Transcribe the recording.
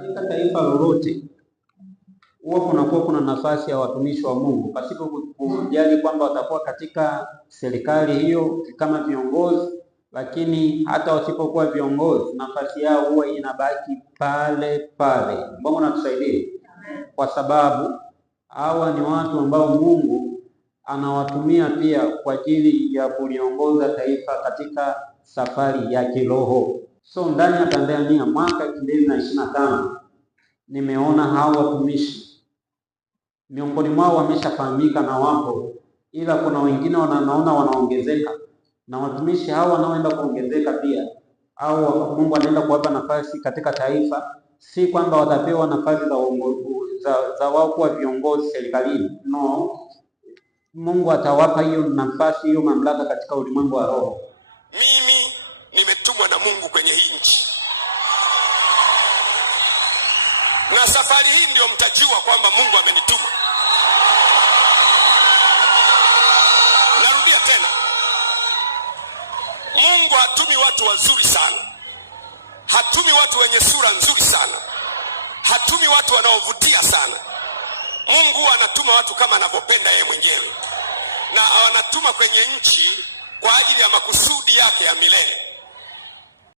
Katika taifa lolote huwa kuna nafasi ya watumishi wa Mungu, pasipo kujali kwamba watakuwa katika serikali hiyo kama viongozi, lakini hata wasipokuwa viongozi nafasi yao huwa inabaki pale pale. Mungu natusaidie, kwa sababu hawa ni watu ambao Mungu anawatumia pia kwa ajili ya kuliongoza taifa katika safari ya kiroho. So ndani ya Tanzania mwaka 2025 nimeona hao watumishi miongoni mwao wameshafahamika na wapo, ila kuna wengine naona wanaongezeka, na watumishi hao wanaoenda kuongezeka pia au Mungu anaenda kuwapa nafasi katika taifa, si kwamba watapewa nafasi za wao kuwa viongozi serikalini. No, Mungu atawapa hiyo nafasi, hiyo mamlaka katika ulimwengu wa roho. Mimi nimetumwa na Mungu kwenye hii nchi, na safari hii ndio mtajua kwamba Mungu amenituma. Narudia tena, Mungu hatumi watu wazuri sana, hatumi watu wenye sura nzuri sana, hatumi watu wanaovutia sana. Mungu anatuma watu kama anavyopenda yeye mwenyewe, na anatuma kwenye nchi kwa ajili ya makusudi yake ya milele.